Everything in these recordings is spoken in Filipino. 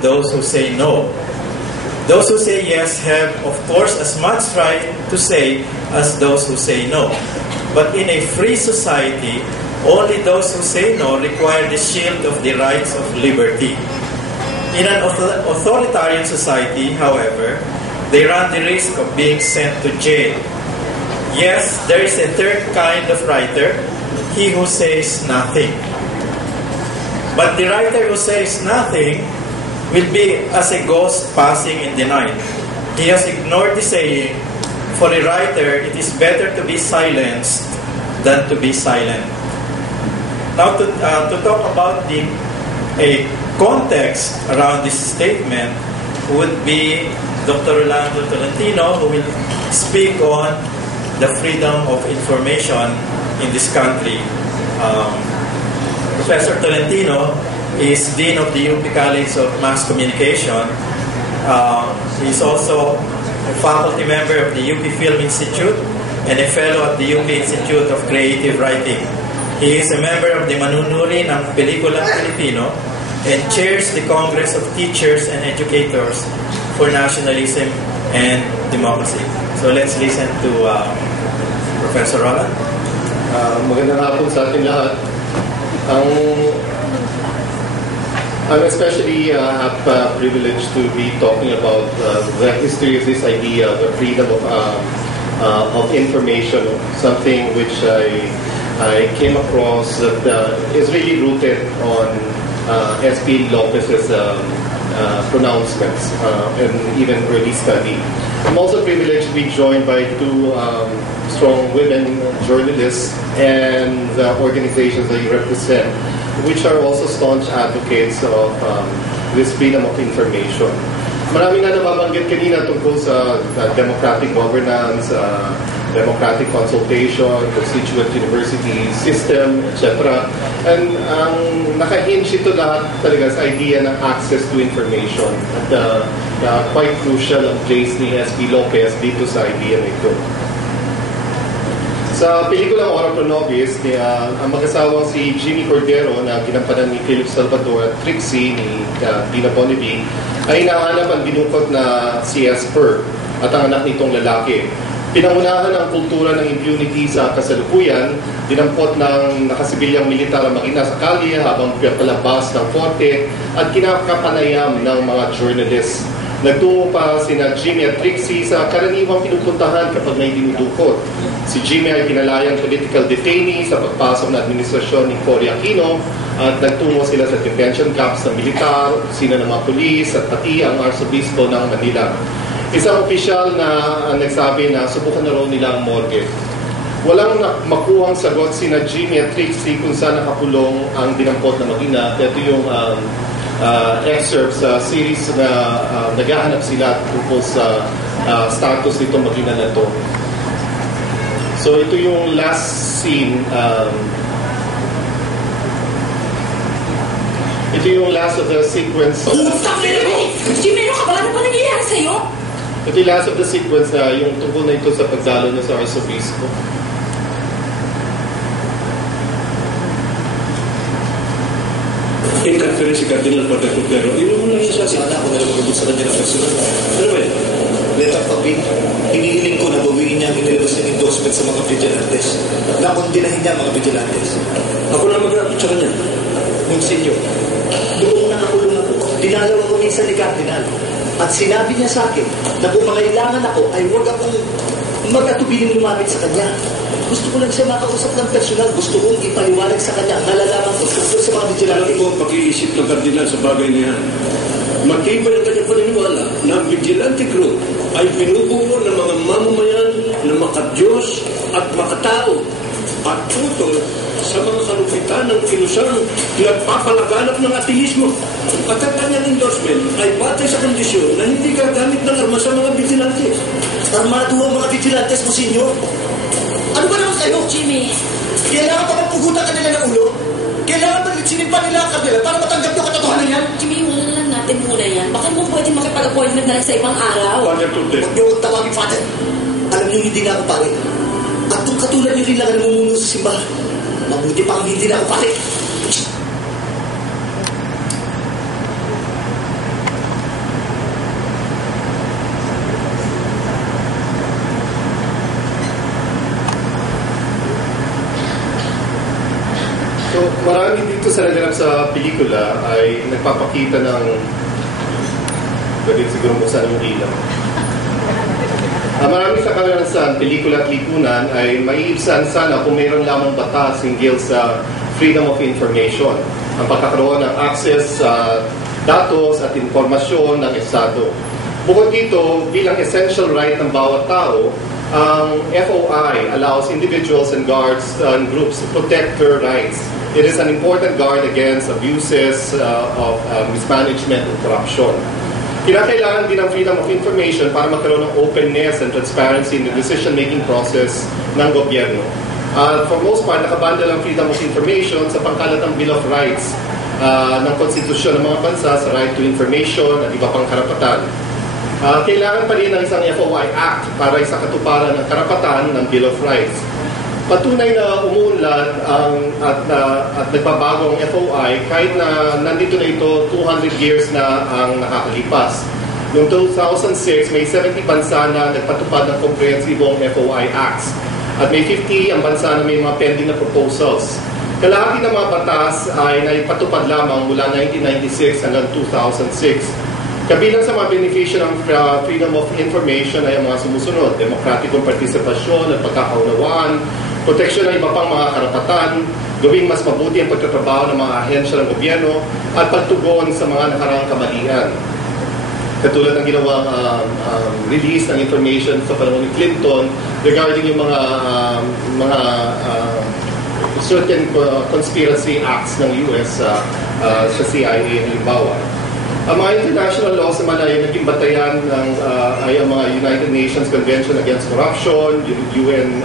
those who say no. Those who say yes have, of course, as much right to say as those who say no. But in a free society, only those who say no require the shield of the rights of liberty. In an authoritarian society, however, they run the risk of being sent to jail. Yes, there is a third kind of writer, he who says nothing. But the writer who says nothing will be as a ghost passing in the night. He has ignored the saying, for a writer, it is better to be silenced than to be silent. Now, to talk about a context around this statement would be Dr. Rolando Tolentino, who will speak on the freedom of information in this country. Professor Tolentino is Dean of the UP College of Mass Communication. He is also a faculty member of the UP Film Institute and a fellow at the UP Institute of Creative Writing. He is a member of the Manunuri ng Pelikulang Pilipino and chairs the Congress of Teachers and Educators for Nationalism and Democracy. So let's listen to Professor Roland. Magandang hapon sa ating lahat. I'm especially privileged to be talking about the history of this idea, the freedom of information, something which I came across that is really rooted on S.P. Lopez's pronouncements and even early study. I'm also privileged to be joined by two strong women journalists and the organizations that you represent, which are also staunch advocates of this freedom of information. Marami na nababanggit kanina tungkol sa democratic governance, democratic consultation, constituent university system, etc. And ang naka-hinge ito lahat talaga sa idea ng access to information. At quite crucial ang place ni S.P. Lopez dito sa idea nito. Sa pelikulang Ora Pro Nobis, ang mag-asawang si Jimmy Cordero na ginampanan ni Philip Salvador at Trixie ni Dina Bonnevie ay hinahanap ang binukot na si Esper at ang anak nitong lalaki. Pinangunahan ang kultura ng impunity sa kasalukuyan, dinampot ng nakasibilyang militar ang makina sa kalye habang palabas ng korte at kinakapanayam ng mga journalists. Nagtungo pa sina Jimmy at Trixie sa karaniwang pinupuntahan kapag may dinudukot. Si Jimmy ay kinalayang political detainee sa pagpasok ng administrasyon ni Cory Aquino at nagtungo sila sa detention camps ng militar, sina ng mga pulis at pati ang Arsobispo ng Manila. Isang opisyal na nagsabi na subukan na raw nila ang morgue. Walang makuhang sagot sina Jimmy at Trixie kung saan nakakulong ang dinampot na mag-ina. Ito yung excerpt sa series na naghahanap sila tungkol sa status nito mag-ina na to. So ito yung last scene. Ito yung last of the sequence. Stop it! Jimmy, ano ka ba? Ano ba nangyayari sa'yo? Ito yung last of the sequence na yung tungkol na ito sa pagdalo na sa Arsobispo. Interference si Cardinal Padre Cordero. Iwan mo lang siya. Sana ako na lang magabot sa kanya ng personal. Ano ba yan? Letter Papi, hinihiling ko na bawiin niya ang inilabas ng endorsement sa mga vigilantes. Nakondinahin niya ang mga vigilantes. Ako na mag-rapit sa kanya. Monsinyo, doon nakakulong ako. Dinalaw ako minsan ni Cardinal. At sinabi niya sa akin na kung mangailangan ako ay huwag akong mag-atubiling lumapit sa kanya. Gusto ko lang siya makausap ng personal. Gusto kong ipaliwanag sa kanya ang nalalaman ko tungkol sa mga vigilante. Alam mo ang pag-iisip ng Cardinal sa bagay niya. Matibay ang kanyang paniniwala na ang vigilante group ay binubuo ng mga mamamayan na makadiyos at makatao at tutol sa mga kalupitan ng kilusang nagpapalaganap ng ateismo. At ang kanyang endorsement ay batay sa kondisyon na hindi gagamit ng armas sa mga vigilantes. Armado ang mga vigilantes mo, senyor. Ano ba naman kayo? Jimmy. Kailangan pa magpugutan ka nila ng ulo? Kailangan pa sinimpan nila ang kanila para matanggap yung katotohanan yan? Jimmy, wala lang natin muna yan. Baka mo pwede makipag-appointment na lang sa ibang araw. Father Cordero. Huwag niyo akong tawagin, Father. Alam niyo, hindi na ako pare. At kung katulad niyo rin lang ang namumuno sa simbahan, mabuti pa ang hindi na ako pare. dito sa naganap sa pelikula ay nagpapakita ng pwede siguro buksan yung ilaw. Marami sa karanasan, pelikula at lipunan ay maiibsan sana kung mayroon lamang batas hinggil sa freedom of information, ang pagkakaroon ng access sa datos at informasyon ng Estado. Bukod dito, bilang essential right ng bawat tao, ang FOI allows individuals and guards and groups to protect their rights. It is an important guard against abuses of mismanagement and corruption. Kinakailangan din ang freedom of information para magkaroon ng openness and transparency in the decision-making process ng gobyerno. For most part, nakabundle ang freedom of information sa pangkalatang Bill of Rights ng konstitusyon ng mga bansa sa right to information at iba pang karapatan. Kailangan pa rin ng isang FOI Act para sa katuparan ng karapatan ng Bill of Rights. Patunay na umuunlad at nagbabago ang FOI kahit na nandito na ito 200 years na ang nakakalipas. Noong 2006, may 70 bansa na nagpatupad ng komprehensibong FOI Acts at may 50 ang bansa na may mga pending na proposals. Kalahati ng mga batas ay naipatupad lamang mula 1996 hanggang 2006. Kabilang sa mga benepisyo ng freedom of information ay ang mga sumusunod: demokratikong partisipasyon at pagkakaunawaan, proteksyon ng iba pang mga karapatan, gawing mas mabuti ang pagtatrabaho ng mga ahensya ng gobyerno, at pagtugon sa mga nakaraang kamalian. Katulad ng ginawang release ng information sa panahon ni Clinton regarding yung mga certain conspiracy acts ng US sa CIA halimbawa. Ang mga international laws naman ay naging batayan ay ang mga United Nations Convention Against Corruption, UN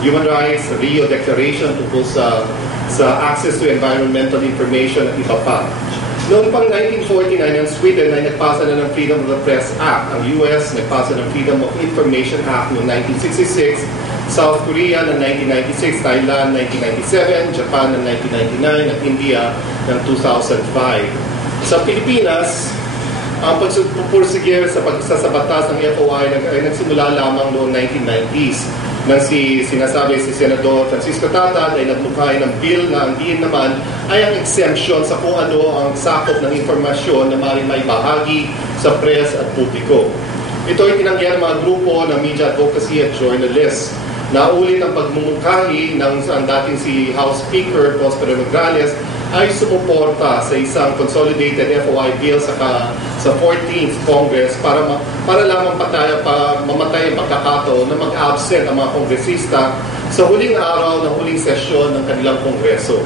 Human Rights, Rio Declaration tungkol sa access to environmental information at iba pa. Noong pang 1949, ang Sweden ay nagpasa na ng Freedom of the Press Act. Ang US nagpasa ng Freedom of Information Act noong 1966, South Korea ng 1996, Thailand 1997, Japan ng 1999, at India ng 2005. Sa Pilipinas, ang pagpupursige sa pagsasabatas ng FOI ay nagsimula lamang noong 1990s nang sinasabi si Senador Francisco Tatad ay nagmukhay ng bill na ang diin naman ay ang exemption sa kung ano ang sakop ng informasyon na may bahagi sa press at publiko. Ito ay tinanggihan ng mga grupo ng media advocacy at journalists. Naulit ang pagmumungkahi ng dating si House Speaker Prospero Nograles ay sumuporta sa isang consolidated FOI bill sa 14th Congress para lamang mamatay ang pagkakataon na mag-absent ang mga kongresista sa huling araw ng huling sesyon ng kanilang kongreso.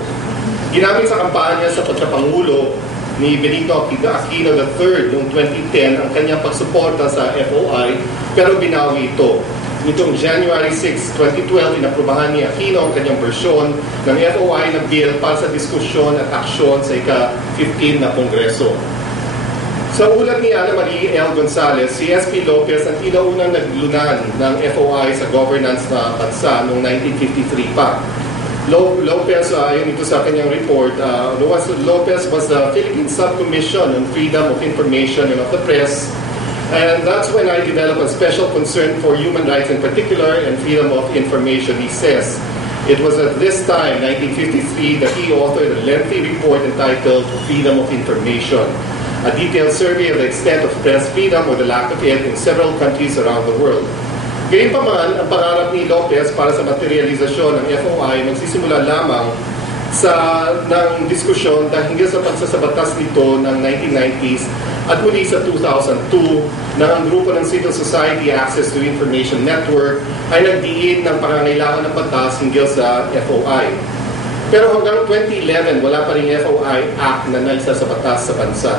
Ginamit sa kampanya sa pagkapangulo ni Benigno Aquino III noong 2010 ang kanyang pagsuporta sa FOI, pero binawi ito. Nitong January 6, 2012, inaprubahan ni Aquino ang kanyang bersyon ng FOI na bill para sa diskusyon at aksyon sa ika-15 na Kongreso. Sa ulat ni Ana Marie L. Gonzalez, si SP Lopez ang inaunang naglunan ng FOI sa governance na bansa noong 1953 pa. Lopez, ayon ito sa kanyang report, Lopez was the Philippine Subcommission on Freedom of Information and of the Press. And that's when I developed a special concern for human rights in particular and freedom of information, he says. It was at this time, 1953, that he authored a lengthy report entitled Freedom of Information, a detailed survey of the extent of press freedom or the lack of it in several countries around the world. Gayunpaman, ang pangarap ni Lopez para sa materialisasyon ng FOI magsisimula lamang ng diskusyon dahil sa pagsasabatas nito ng 1990s at muli sa 2002 na ang grupo ng Civil Society Access to Information Network ay nagdiin ng pangangailangan ng batas hinggil sa FOI. Pero hanggang 2011, wala pa rin FOI Act na naisasabatas sa bansa.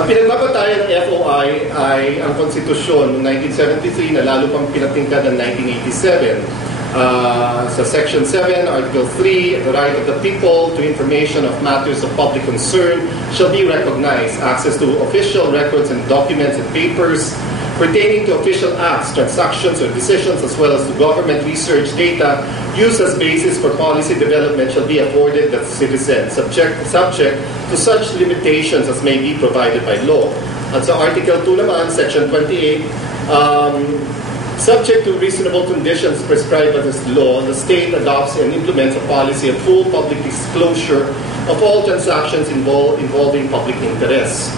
Ang pinagbabatayan ng FOI ay ang konstitusyon noong 1973 na lalo pang pinatingkad ng 1987. Sa Section 7, Article 3, the right of the people to information of matters of public concern shall be recognized. Access to official records and documents and papers pertaining to official acts, transactions, or decisions, as well as to government research data used as basis for policy development shall be afforded the citizen, subject to such limitations as may be provided by law. At sa Article 2 naman, Section 28, Subject to reasonable conditions prescribed by this law, the state adopts and implements a policy of full public disclosure of all transactions involving public interest.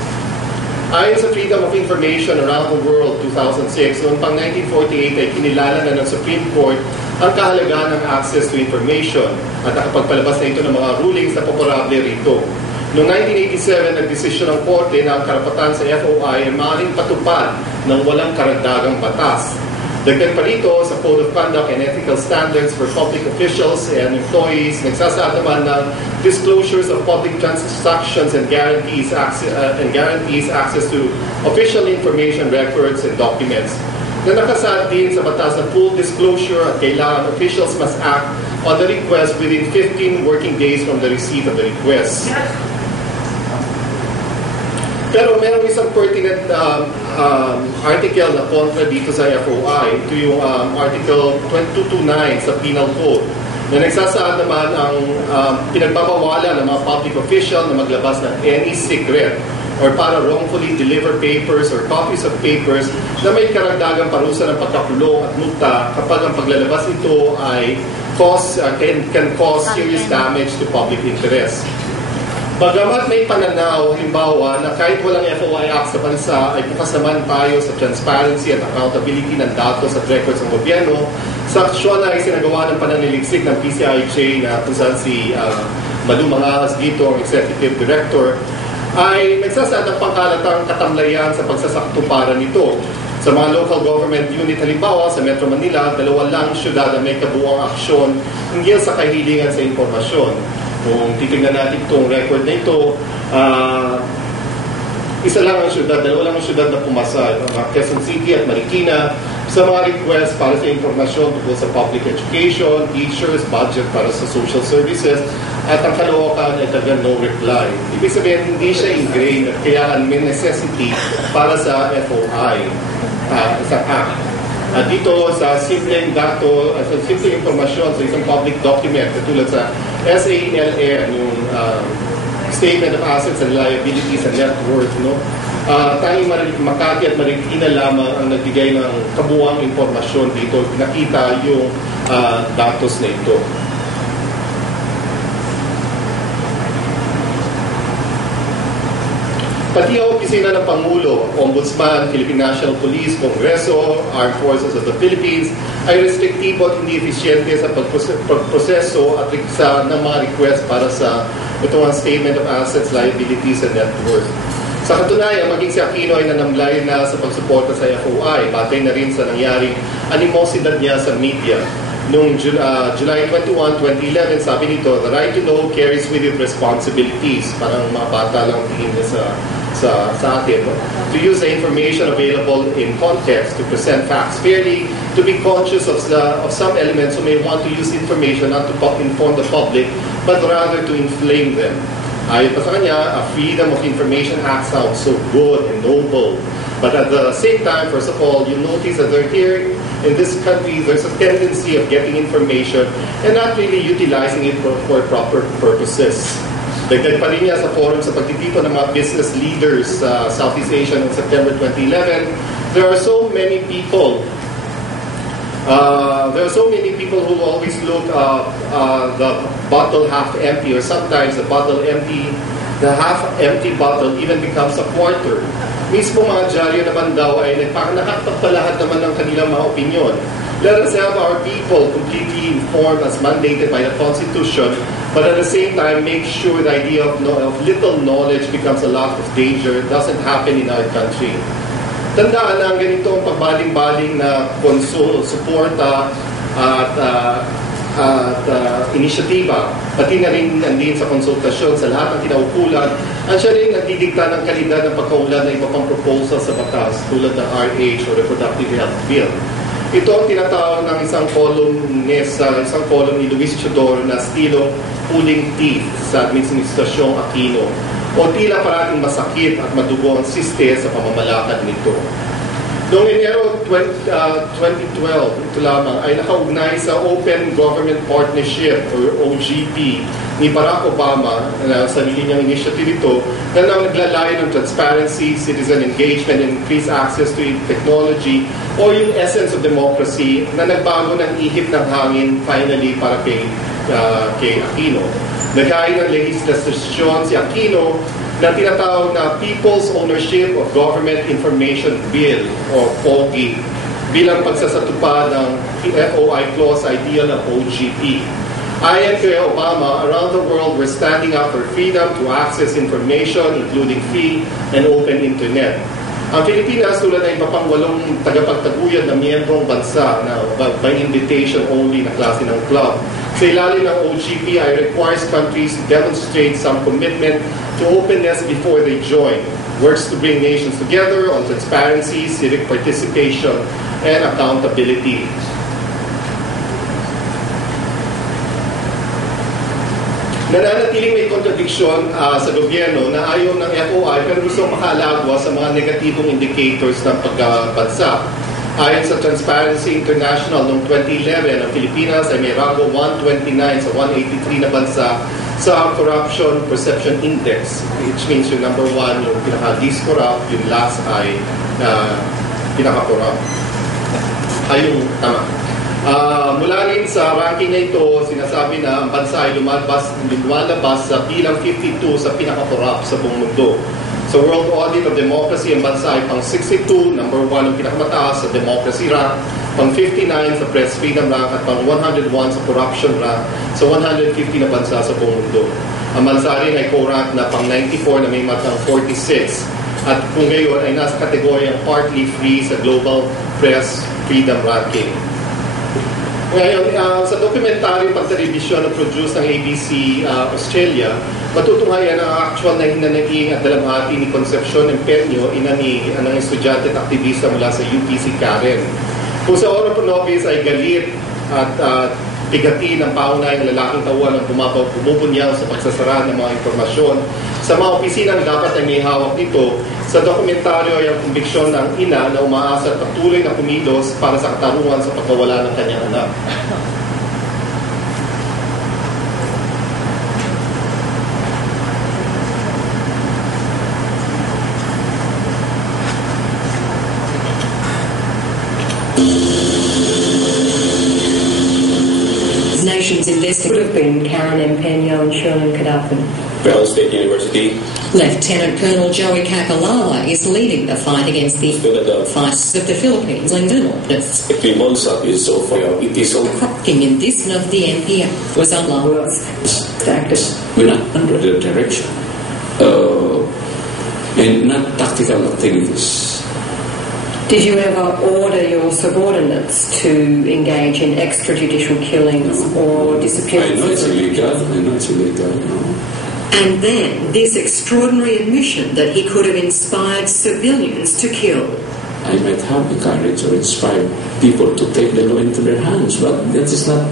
Ayon sa Freedom of Information Around the World 2006, noong pang 1948 ay kinilala na ng Supreme Court ang kahalagahan ng access to information at nakapagpalabas na ito ng mga rulings na favorable rito. Noong 1987, nagdesisyon ng Korte na ang karapatan sa FOI ay maaaring patupad ng walang karagdagang batas. Dagdag pa rito sa Code of Conduct and Ethical Standards for Public Officials and Employees, nagsasaad naman ng disclosures of public transactions and guarantees access to official information records and documents. Na nakasaad din sa batas na full disclosure at kailangan officials must act on the request within 15 working days from the receipt of the request. Pero merong isang pertinent article na kontra dito sa FOI. Ito yung Article 2229 sa Penal Code na nagsasaad naman ang pinagbabawalan ng mga public official na maglabas ng any secret or para wrongfully deliver papers or copies of papers na may karagdagang parusa ng pagkakulong at multa kapag ang paglalabas nito ay can cause serious damage to public interest. Bagamat may pananaw, halimbawa, na kahit walang FOI Act sa bansa, ay bukas naman tayo sa transparency at accountability ng datos at records ng gobyerno, sa aksyon na isinagawa ng pananiliksik ng PCIJ na kung saan si Malu Mangahas dito, ang Executive Director, ay nagsasaad ng pangkalatang katamlayan sa pagsasaktuparan nito. Sa mga local government unit, halimbawa sa Metro Manila, 2 lang syudad na may kabuuang aksyon hinggil sa kahilingan sa impormasyon. Kung titignan natin itong record na ito, isa lang ang syudad, 2 lang ang syudad na pumasa, Quezon City at Marikina, sa mga request para sa informasyon tungkol sa public education, teachers, budget para sa social services, at ang Caloocan ay talagang no reply. Ibig sabihin, hindi siya ingrained at kaya may necessity para sa FOI, sa act. Dito sa simpleng dato, sa simpleng informasyon sa isang public document, katulad sa SALN, yung Statement of Assets and Liabilities and Net Worth, no? Tanging Makati at Marikina lamang ang nagbigay ng kabuuang informasyon dito. Nakita yung datos na ito. Pati ang opisina ng Pangulo, Ombudsman, Philippine National Police, Kongreso, Armed Forces of the Philippines ay restriktibo at hindi efisyente sa pagproseso at ng mga request para sa itong Statement of Assets, Liabilities, and Net Worth. Sa katunayan, maging si Aquino ay nanamlay na sa pagsuporta sa FOI, batay na rin sa nangyaring animosidad niya sa media. Noong July 21, 2011, sabi nito, the right to know carries with it responsibilities. Parang mga bata lang tingin niya sa atin. No? To use the information available in context, to present facts fairly, to be conscious of some elements who may want to use information not to inform the public, but rather to inflame them. Ayon pa sa kanya, a Freedom of Information Act sounds so good and noble. But at the same time, first of all, you notice that here in this country, there's a tendency of getting information and not really utilizing it for proper purposes. Dagdag pa rin niya sa forum sa pagtitipon ng mga business leaders sa Southeast Asia noong September 2011, there are so many people who always look the bottle half empty, or sometimes the half empty bottle even becomes a quarter. Mismo mga dyaryo naman daw ay nakapagpalahat naman ng kanilang mga opinyon. Let us have our people completely informed as mandated by the Constitution, but at the same time make sure the idea of little knowledge becomes a lot of danger. It doesn't happen in our country. Tandaan na ang ganitong pagbaling-baling na suporta at inisyatiba, pati na rin nandin sa konsultasyon sa lahat ng kinaukulan, at siya rin nagdidikta ng kalidad ng pagkaulan ng iba pang proposal sa batas tulad ng RH o Reproductive Health Bill. Ito ang tinatawag ng isang column ni Luis Chodor na estilo pulling teeth sa Administrasyong Aquino, o tila parating masakit at madugo ang siste sa pamamalakad nito. Noong Enero 2012, ito lamang, ay nakaugnay sa Open Government Partnership or OGP ni Barack Obama na sarili niyang initiative ito na naglalayo ng transparency, citizen engagement, and increased access to technology o yung essence of democracy na nagbago ng ihip ng hangin finally para kay Aquino. Naghain ng legislasyon si Aquino na tinatawag na People's Ownership of Government Information Bill o POGI bilang pagsasatupad ng FOI clause ideal ng OGP. Ayon kay Obama, around the world we're standing up for freedom to access information including free and open internet. Ang Pilipinas tulad ng iba pang 8 tagapagtaguyod na miyembrong bansa na by invitation only na klase ng club sa ilalim ng OGP ay requires countries to demonstrate some commitment to openness before they join, works to bring nations together on transparency, civic participation, and accountability. Nananatiling may kontradiksyon sa gobyerno na ayaw ng FOI pero gusto makalagwa sa mga negatibong indicators ng pagkabansa. Ayon sa Transparency International noong 2011, ang Pilipinas ay may rango 129 sa 183 na bansa sa Corruption Perception Index, which means yung number 1, yung pinaka-least corrupt, yung last ay pinaka-corrupt. Ay yung tama. Mula rin sa ranking na ito, sinasabi na ang bansa ay lumalabas sa bilang 52 sa pinaka-corrupt sa buong mundo. Sa World Audit of Democracy, ang bansa ay pang 62, number 1 ang pinakamataas sa democracy rank, pang 59 sa press freedom rank, at pang 101 sa corruption rank sa 150 na bansa sa buong mundo. Ang bansa rin ay co-rank na pang 94 na may matang 46. At kung ngayon ay nasa kategoryang partly free sa Global Press Freedom Ranking. Ngayon, sa dokumentaryo pag-telebisyon na produce ng ABC Australia, matutunghayan ang actual na hinanaing at dalamhati ni Concepcion Empeño, ina ng estudyante at aktivista mula sa UPC Karen. Kung sa Oro Nobis ay galit at bigati ng paunahing lalaking tauhan ng bumubunyang sa pagsasara ng mga informasyon sa mga opisinang dapat ay may hawak nito. Sa dokumentaryo ay ang kumbiksyon ng ina na umaasa at patuloy na kumilos para sa katarungan sa pagkawala ng kanyang anak. Nations invested would have been Karen Empeño and Sherman Gaddafi. Bell State University. Lieutenant Colonel Joey Kakalala is leading the fight against the fights of the Philippines and the North. is so far it is all King in this of the NPA was unlawful. We're not under the direction and not tactical activities. Did you ever order your subordinates to engage in extrajudicial killings or disappearances? I know it's illegal. No. And then this extraordinary admission that he could have inspired civilians to kill. I might have encouraged or inspired people to take the law into their hands, but that is not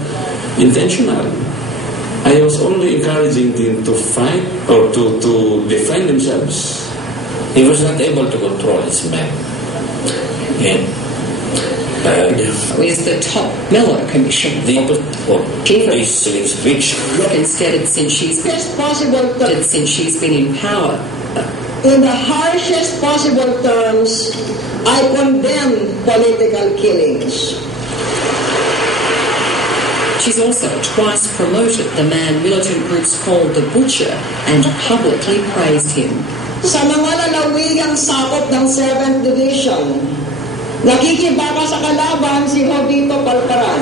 intentional. I was only encouraging them to fight or to defend themselves. He was not able to control his men. Is the top Miller Commission. Instead, since she's been in power. In the harshest possible terms, I condemn political killings. She's also twice promoted the man militant groups called the Butcher and publicly praised him. Sa mga lalawigang sakop ng 7th Division, nakikibaka sa kalaban si Jovito Palparan.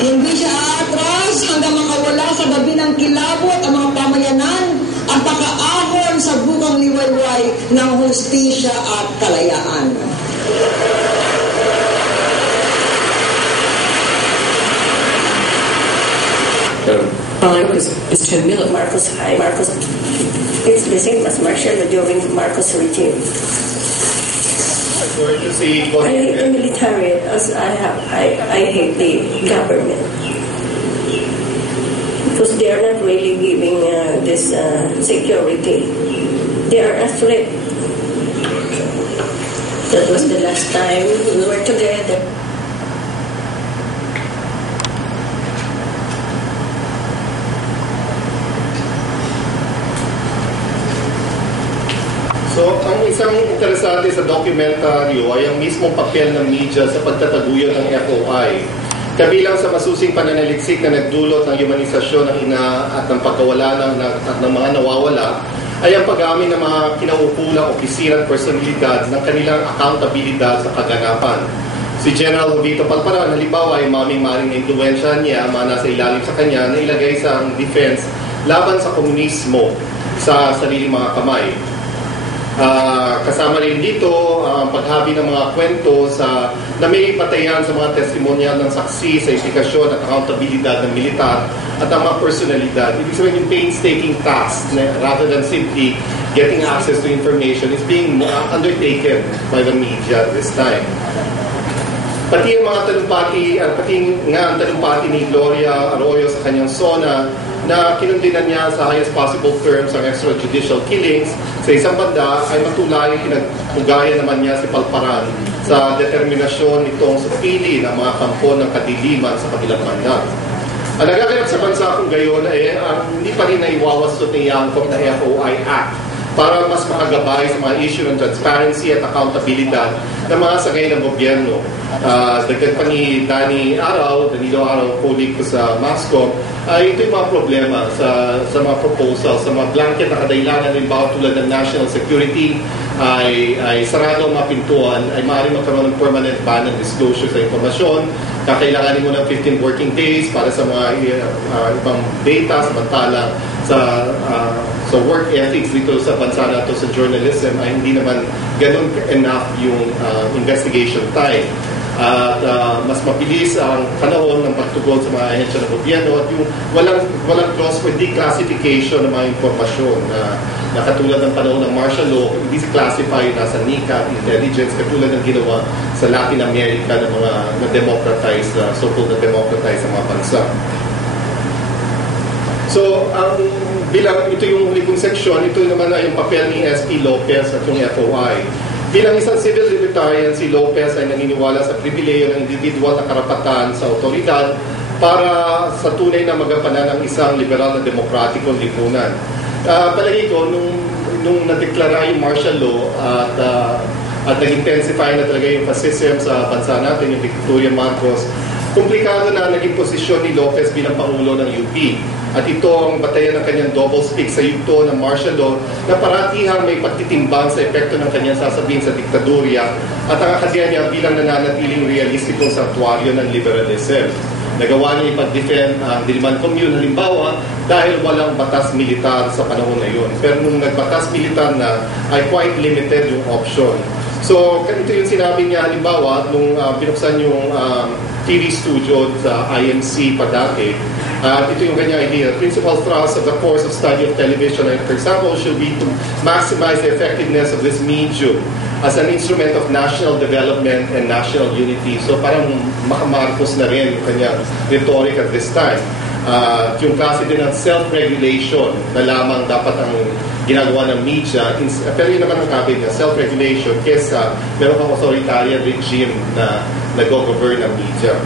Hindi siya aatras hanggang makawala sa gabi ng kilabot ang mga pamayanan at makaahon sa bukang liwayway ng hustisya at kalayaan. Was Mr. Miller. Marcos, it's the same as Marshall during Marcos regime. I hate the military as I hate the government because they are not not really giving this security. They are afraid. That was the last time we were together. So, ang isang interesante sa dokumentaryo ay ang mismong papel ng media sa pagtataguyod ng FOI. Kabilang sa masusing pananaliksik na nagdulot ng humanisasyon at ng pagkawala at ng mga nawawala ay ang pag-amin ng mga kinauukulang opisina at personalidad ng kanilang accountabilidad sa kaganapan. Si General Jovito Palparan, halimbawa, ay maming-maring na impluwensya niya, mga nasa ilalim sa kanya, na ilagay sa defense laban sa komunismo sa sariling mga kamay. Kasama rin dito ang paghabi ng mga kwento na may patayan sa mga testimonyal ng saksi sa implikasyon at accountabilidad ng militar at ang mga personalidad. Ibig sabihin yung painstaking task rather than simply getting access to information is being undertaken by the media at this time. Pati ang mga talumpati, ang talumpati ni Gloria Arroyo sa kanyang SONA na kinundinan niya sa highest possible terms ang extrajudicial killings sa isang banda ay matulay pinagpugayan naman niya si Palparan sa determinasyon nitong supili ng mga kampo ng kadiliman sa kabilang banda. Ang nagaganap sa bansa kung gayon ay hindi pa rin naiwawasot ni Yangkop na FOI Act para mas makagabay sa mga issue ng transparency at accountabilidad ng mga sagay ng gobyerno. Dagdag pa ni Danilo Araw, colleague ko sa MASCOM, ay ito yung mga problema sa mga proposals, sa mga blanket na kadailangan, halimbawa tulad ng national security, ay sarado ang mga pintuan, ay maaaring magkaroon ng permanent ban ng disclosure sa informasyon. Kakailanganin mo ng 15 working days para sa mga ibang data, samantala sa work ethics dito sa bansa na ito, sa journalism, ay hindi naman ganun enough yung investigation time. At mas mabilis ang panahon ng pagtugon sa mga ahensya ng gobyerno at yung walang clause for declassification ng mga informasyon na katulad ng panahon ng martial law, i-declassify nasa NICA, intelligence, katulad ng ginawa sa Latin America ng mga na-democratize, so-called na-democratize sa mga bansa. So, bilang ito yung huling section, ito naman ay yung papel ni SP Lopez at yung FOI. Bilang isang civil libertarian, si Lopez ay naniniwala sa pribileyo ng individual na karapatan sa otoridad para sa tunay na magampanan ng isang liberal na demokratikong lipunan. Palagi ko, nung nadeklara yung martial law at nag-intensify na talaga yung fascism sa bansa natin, yung Victoria Marcos, komplikado na naging posisyon ni Lopez bilang Pangulo ng UP. At ito ang batayan ng kanyang double speak sa yugto ng martial law na paratihang may pagtitimbang sa epekto ng kanyang sasabihin sa diktadurya at ang akadya niya bilang nananatiling realistikong santuaryo ng liberalism. Nagawa niya ipag-defend ang Diliman Commune halimbawa dahil walang batas militar sa panahon na yun. Pero nung nagbatas militar na ay quite limited yung option. So, ito yung sinabi niya halimbawa nung binuksan yung TV studio sa IMC pa dati. Ito yung kanyang idea. The principal thrust of the course of study of television, for example, should be to maximize the effectiveness of this medium as an instrument of national development and national unity. So parang makamarkos na rin yung kanyang rhetoric at this time. Yung klase din ng self-regulation na lamang dapat ang ginagawa ng media, pero yun naman ang kabin niya, self-regulation, kesa meron kang authoritarian regime na nag-govern ng media.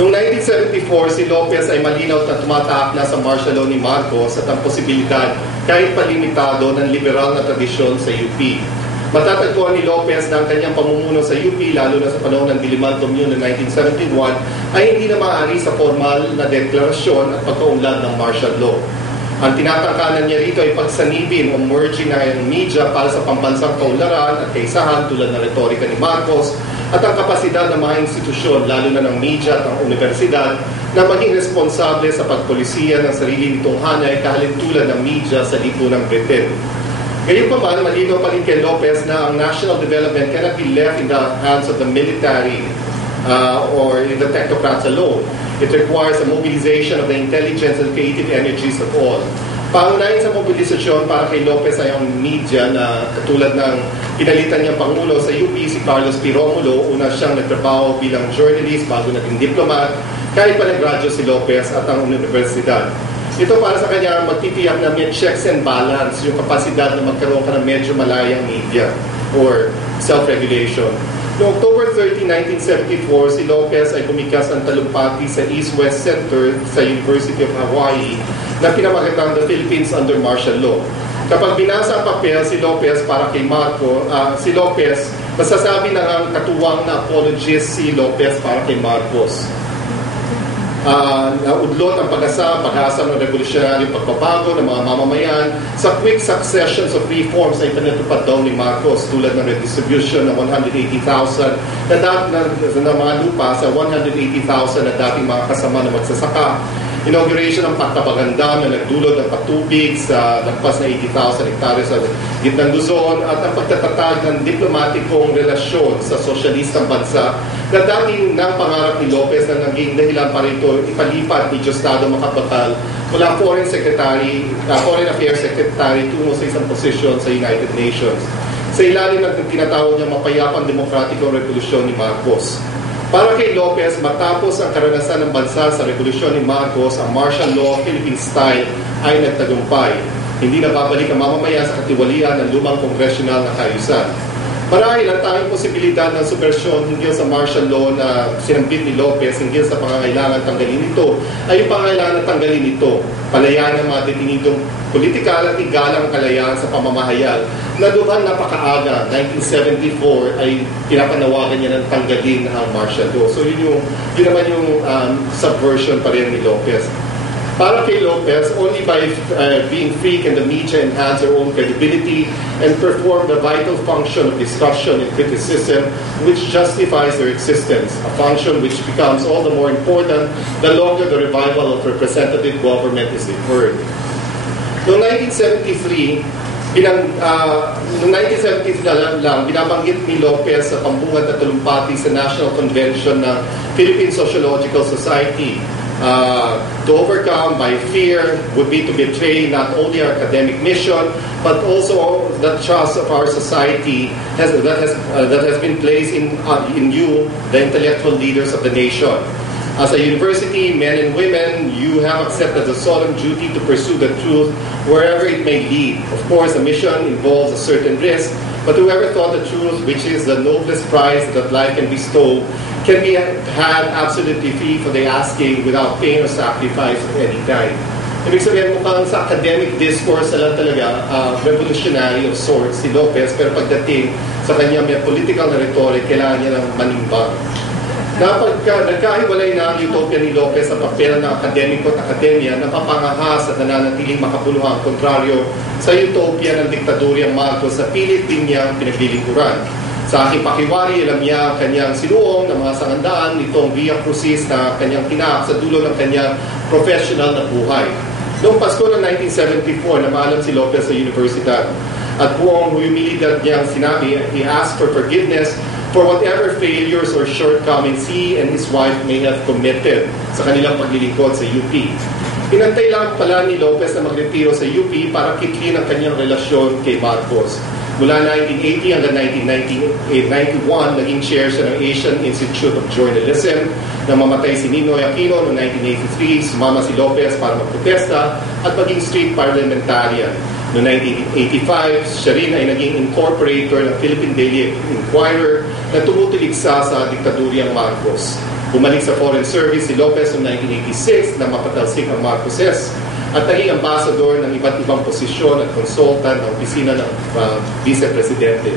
Noong 1974, si Lopez ay malinaw na tumataak na sa martial law ni Marcos at ang posibilidad, kahit palimitado, ng liberal na tradisyon sa UP. Matatagpuan ni Lopez na ang kanyang pamumuno sa UP, lalo na sa panahon ng Diliman Commune noong 1971, ay hindi na maaari sa formal na deklarasyon at pagkaunlad ng martial law. Ang tinatangkanan niya rito ay pagsanibin o merging ng media para sa pambansang kaunlaran at kaisahan tulad ng retorika ni Marcos at ang kapasidad ng mga institusyon, lalo na ng media at ng universidad, na maging responsable sa pagpolisiya ng sarili nitong hanay kahalintulad ng media sa lipunang Britain. Gayunpaman, malinaw pa rin kay Lopez na ang national development cannot be left in the hands of the military or in the technocrats alone. It requires a mobilization of the intelligence and creative energies of all. Paunahin sa mobilisasyon para kay Lopez ay ang media na katulad ng pinalitan niyang Pangulo sa UP, si Carlos P. Romulo. Una siyang nagtrabaho bilang journalist bago naging diplomat, kahit pa nag-graduate si Lopez at ang universidad. Ito para sa kanya magtitiyak na may checks and balance, yung kapasidad na magkaroon ka ng medyo malayang media or self-regulation. Noong October 30, 1974, si Lopez ay bumikas ng talumpati sa East-West Center sa University of Hawaii na pinamagatang The Philippines Under Martial Law. Kapag binasa ang papel si Lopez para kay Marco, si Lopez, masasabi na ang katuwang na apologist si Lopez para kay Marcos. Naudlot ang pag-asa ng revolusyonaryong pagbabago ng mga mamamayan sa quick successions of reforms ay pinatupad daw ni Marcos tulad ng redistribution ng 180,000 na mga lupa sa 180,000 na dating mga kasama na magsasaka. Inauguration ng Pagtabaganda na nagdulot ng patubig sa lagpas na 80,000 hektarya sa gitnang Luzon at ang pagtatatag ng diplomatikong relasyon sa sosyalistang bansa na dating ng pangarap ni Lopez na naging dahilan pa rito ipalipat ni Diosdado Macapagal mula Foreign Affairs Secretary tungo sa isang posisyon sa United Nations. Sa ilalim ng tinatawag niya mapayapang demokratikong revolusyon ni Marcos. Para kay Lopez, matapos ang karanasan ng bansa sa revolusyon ni Marcos, ang martial law Philippine style ay nagtagumpay. Hindi na babalik ang mamamayan sa katiwalian ng lumang kongresyonal na kaayusan. Marahil ang tanging posibilidad ng subversyon hinggil sa martial law na sinambit ni Lopez hinggil sa pangangailangan tanggalin ito ay yung pangangailangan tanggalin ito. Palayain ng mga detinidong politikal at igalang kalayaan sa pamamahayag na duman napakaaga, 1974 ay pinapanawagan niya ng tanggalin ang martial law. So yun naman yung subversion pa rin ni Lopez. Para kay Lopez, only by being free can the media enhance their own credibility and perform the vital function of discussion and criticism which justifies their existence, a function which becomes all the more important the longer the revival of representative government is deferred. Noong 1973, binabanggit ni Lopez sa pambungad na talumpati sa National Convention ng Philippine Sociological Society. To overcome by fear would be to betray not only our academic mission, but also the trust of our society that has been placed in you, the intellectual leaders of the nation. As a university, men and women, you have accepted the solemn duty to pursue the truth wherever it may lead. Of course, the mission involves a certain risk, but whoever thought the truth, which is the noblest prize that life can bestow, can be had absolutely free for the asking without pain or sacrifice of any kind. Ibig sabihin, mukhang sa academic discourse na lang talaga, revolutionary of sorts si Lopez, pero pagdating sa kanyang political na rhetoric, kailangan niya ng manimbang. Nagkahiwalay na ang utopia ni Lopez sa papel ng akademiko at akademya na papangahas at nananatiling makabuluhang kontraryo sa utopia ng diktadoryang Marcos sa pilit din niyang pinaglilingkuran. Sa aking pakiwari, alam niya kanyang sinuong ng mga sangandaan nitong Via Crucis na kanyang tinak sa dulo ng kanyang professional na buhay. Noong Pasko ng 1974, namaalam si Lopez sa universidad at buong humilidad niyang sinabi, he asked for forgiveness for whatever failures or shortcomings he and his wife may have committed sa kanilang paglilingkod sa UP. Pinantay lang pala ni Lopez na magretiro sa UP para kitlin ang kanyang relasyon kay Marcos. Mula 1980 hanggang 1991, naging chair siya ng Asian Institute of Journalism. Nang mamatay si Ninoy Aquino noong 1983, sumama si Lopez para magprotesta at maging street parliamentarian. Noong 1985, siya rin ay naging incorporator ng Philippine Daily Inquirer na tumutuligsa sa diktadoryang Marcos. Bumalik sa Foreign Service si Lopez noong 1986 na mapatalsik ang Marcoses at naging ambassador ng iba't ibang posisyon at consultant ng opisina ng vice-presidente.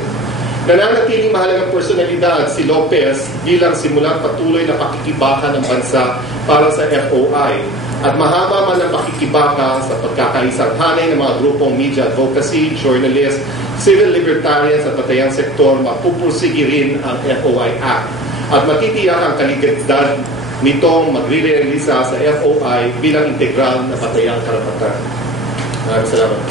Nananatiling mahalagang personalidad si Lopez bilang simulang patuloy na pakikibaka ng bansa para sa FOI at mahaba man ang pakikibaka sa pagkakaisang hanay ng mga grupong media advocacy, journalists, civil libertarians at patayang sektor, mapupursigi rin ang FOI Act at matitiyak ang kaligidad nitong magre-realiza sa FOI bilang integral na patayang karapatan. Maraming salamat.